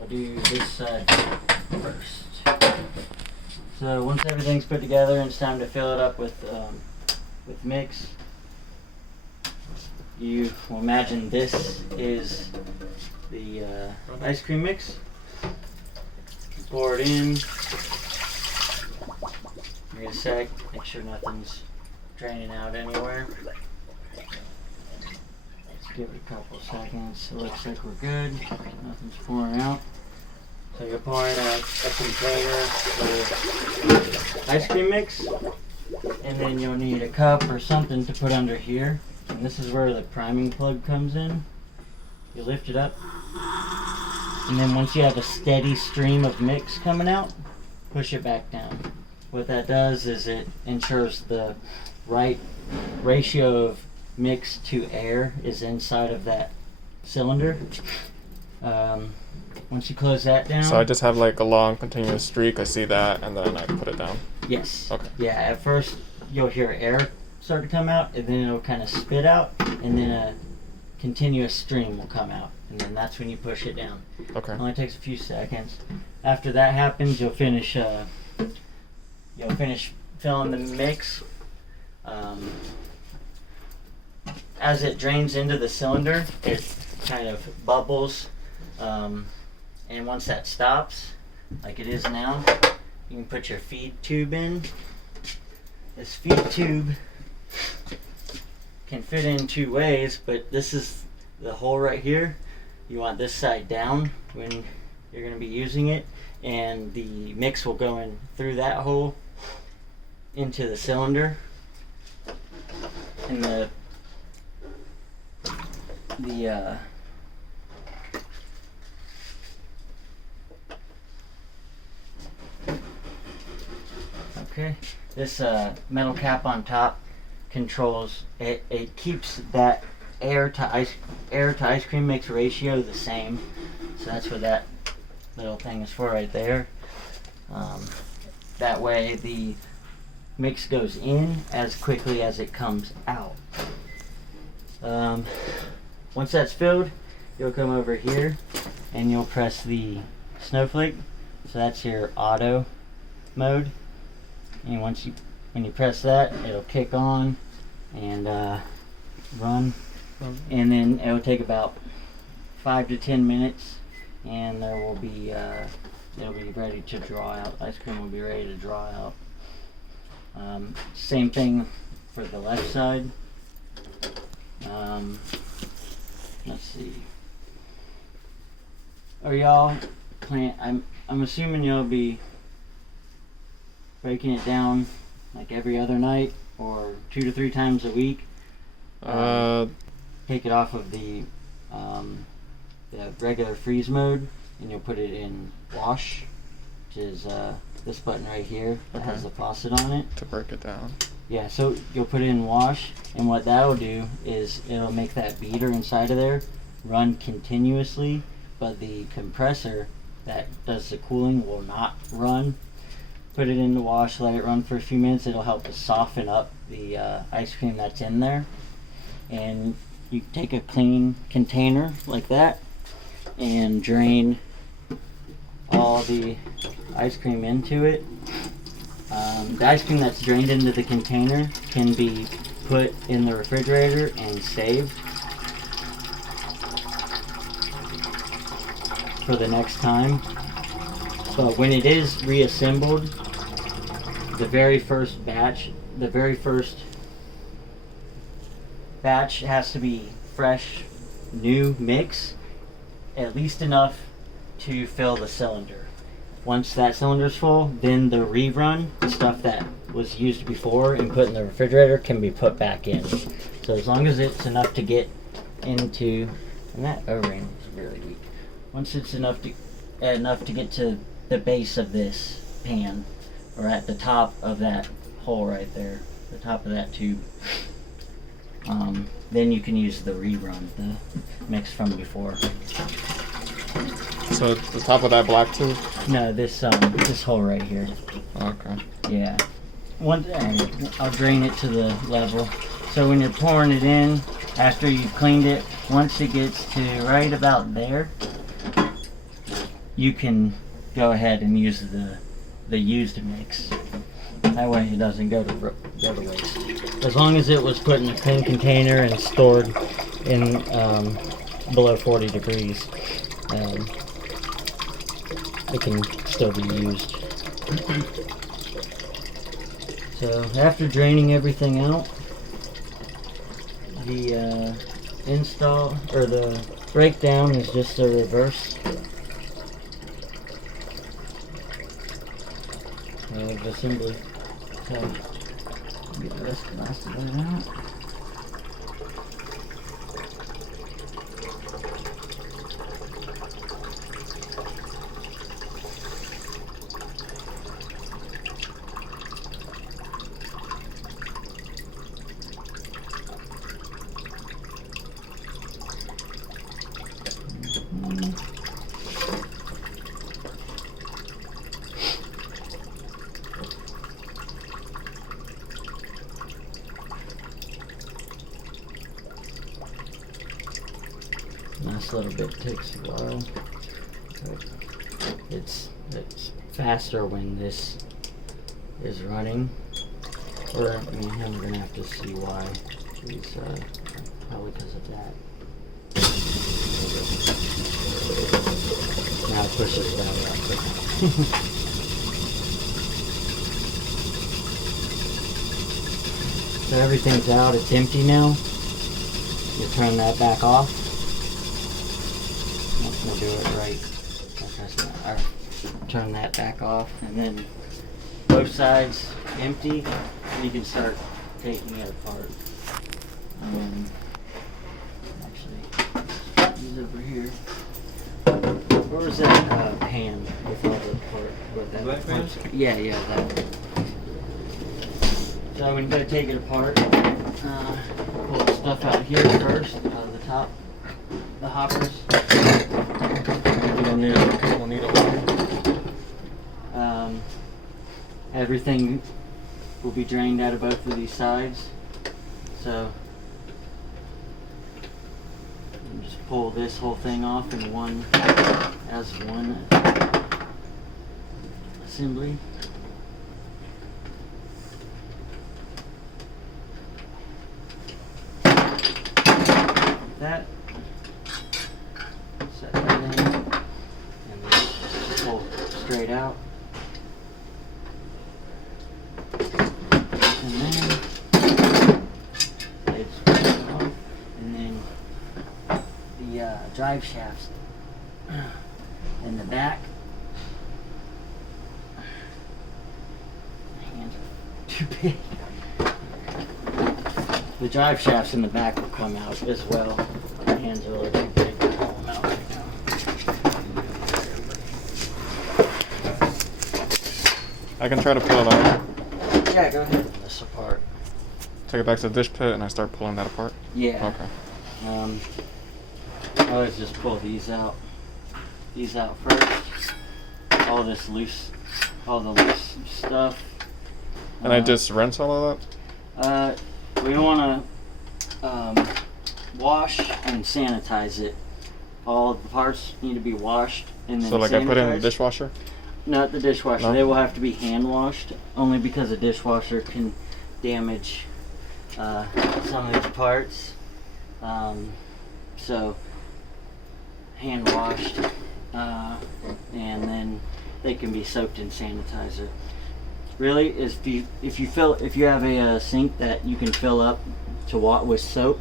we'll do this side first. So once everything's put together and it's time to fill it up with mix, you will imagine this is the ice cream mix. You pour it in. Wait a sec, make sure nothing's draining out anywhere. Let's give it a couple seconds. It looks like we're good. Nothing's pouring out. So you're pouring a container of ice cream mix, and then you'll need a cup or something to put under here. And this is where the priming plug comes in. You lift it up, and then once you have a steady stream of mix coming out, push it back down. What that does is it ensures the right ratio of mix to air is inside of that cylinder. Once you close that down. So I just have like a long continuous streak, I see that, and then I put it down. Yes. Okay. Yeah, at first you'll hear air start to come out, and then it'll kind of spit out, and then a continuous stream will come out, and then that's when you push it down. Okay. It only takes a few seconds. After that happens, you'll finish filling the mix. As it drains into the cylinder, it kind of bubbles, and once that stops, like it is now, you can put your feed tube in. This feed tube can fit in two ways, but this is the hole right here. You want this side down when you're going to be using it, and the mix will go in through that hole into the cylinder. And okay, this metal cap on top controls it. It keeps that air to ice cream mix ratio the same. So that's what that little thing is for right there. That way the mix goes in as quickly as it comes out. Once that's filled, you'll come over here and you'll press the snowflake. So that's your auto mode. And when you press that, it'll kick on and run. And then it'll take about 5 to 10 minutes, and there will be it'll be ready to draw out. Ice cream will be ready to draw out. Same thing for the left side. Let's see. Are y'all I'm assuming you'll be breaking it down like every other night or 2 to 3 times a week. Take it off of the regular freeze mode, and you'll put it in wash, which is this button right here that has the faucet on it. To break it down. Yeah, so you'll put it in wash, and what that'll do is it'll make that beater inside of there run continuously, but the compressor that does the cooling will not run. Put it in the wash, let it run for a few minutes. It'll help to soften up the ice cream that's in there. And you take a clean container like that and drain all the ice cream into it. The ice cream that's drained into the container can be put in the refrigerator and saved for the next time. But when it is reassembled, the very first batch has to be fresh, new mix, at least enough to fill the cylinder. Once that cylinder's full, then the rerun, the stuff that was used before and put in the refrigerator, can be put back in. So as long as it's enough to get into, and that O-ring is really weak. Once it's enough to get to the base of this pan, or at the top of that hole right there, the top of that tube, then you can use the rerun, the mix from before. So the top of that black tube? No, this hole right here. Okay. Yeah. I'll drain it to the level. So when you're pouring it in, after you've cleaned it, once it gets to right about there, you can go ahead and use the used mix. That way it doesn't go to waste. As long as it was put in a clean container and stored in below 40 degrees, it can still be used. So after draining everything out, the install or the breakdown is just the reverse of assembly. So get the rest of it out. Nice little bit, takes a while. But it's faster when this is running. Or I mean, we're gonna have to see why. These probably because of that. Now it pushes that out quick. So everything's out. It's empty now. You turn that back off. We'll do it right. Alright, turn that back off, and then both sides empty. And you can start taking it apart. Actually, use over here. Where was that pan with all the part? With that pan? Yeah, that. So when you go take it apart, pull the stuff out here first, out of the top, the hoppers. We'll need a everything will be drained out of both of these sides. So you just pull this whole thing off in one assembly. That. Set that in, and then just pull straight out. And then it's off, and then the drive shafts in the back. My hands are too big. The drive shafts in the back will come out as well. My hands are a little too big to pull them out right now. I can try to pull it out. Yeah, go ahead. Pull this apart. Take it back to the dish pit and I start pulling that apart? Yeah. Okay. I always just pull these out. These out first. All the loose stuff. And I just rinse all of that? We want to wash and sanitize it. All the parts need to be washed and then So like I put it in the sanitized. dishwasher? Not the dishwasher. No? They will have to be hand washed, only because a dishwasher can damage some of these parts. So hand washed, and then they can be soaked in sanitizer. Really, is if you have a sink that you can fill up to with soap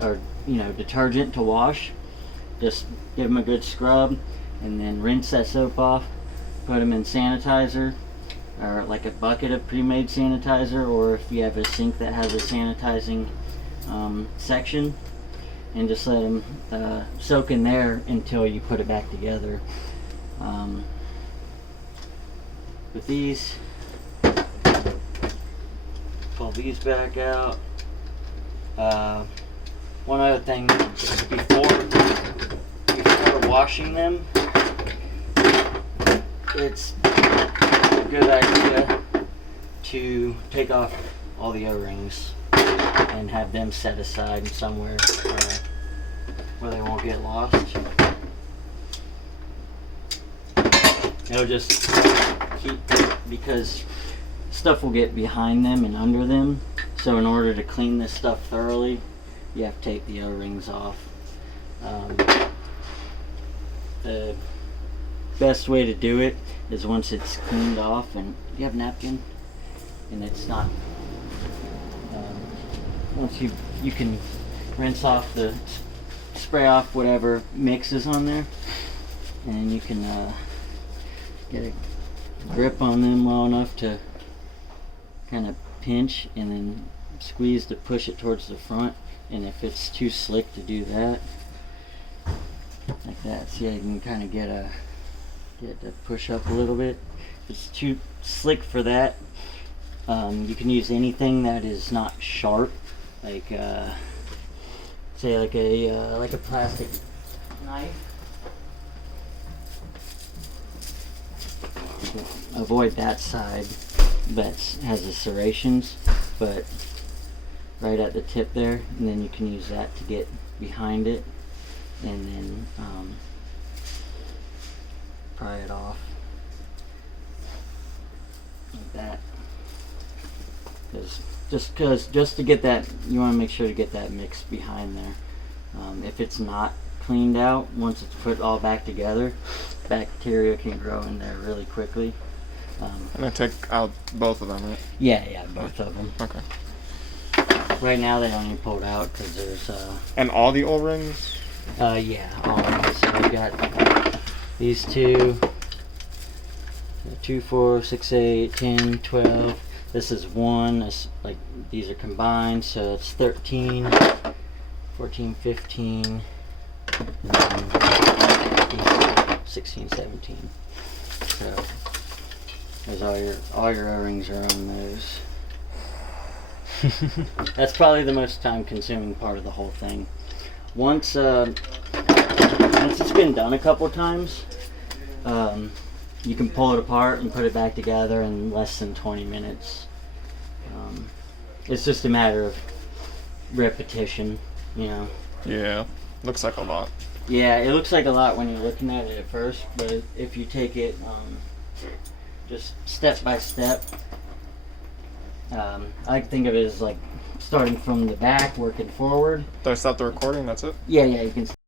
or detergent to wash, just give them a good scrub, and then rinse that soap off. Put them in sanitizer, or like a bucket of pre-made sanitizer, or if you have a sink that has a sanitizing section, and just let them soak in there until you put it back together. With these, pull these back out. One other thing, before washing them, it's a good idea to take off all the O-rings and have them set aside somewhere where they won't get lost. It'll just keep, because stuff will get behind them and under them. So in order to clean this stuff thoroughly, you have to take the O-rings off. The best way to do it is once it's cleaned off, and you have a napkin, and it's not. Once you can rinse off the, spray off whatever mix is on there, and you can get a grip on them well enough to kind of pinch and then squeeze to push it towards the front. And if it's too slick to do that, like that, see how you can kind of get to push up a little bit. If it's too slick for that, you can use anything that is not sharp, like say like a plastic knife. Avoid that side that has the serrations, but right at the tip there, and then you can use that to get behind it, and then pry it off like that. Just to get that, you want to make sure to get that mix behind there. If it's not cleaned out, once it's put all back together, bacteria can grow in there really quickly. And I take out both of them, right? Yeah, both of them. Okay. Right now they only pulled out because there's And all the O-rings? yeah, all of them. So we got these two, 2, 4, 6, 8, 10, 12. This is one. It's like these are combined, so it's 13, 14, 15, and then 16, 17. So there's all your O-rings are on those. That's probably the most time-consuming part of the whole thing. Once it's been done a couple times, you can pull it apart and put it back together in less than 20 minutes. It's just a matter of repetition, you know. Yeah, looks like a lot. Yeah, it looks like a lot when you're looking at it at first, but if you take it just step by step, I like to think of it as like starting from the back, working forward. Do I stop the recording? That's it? Yeah, you can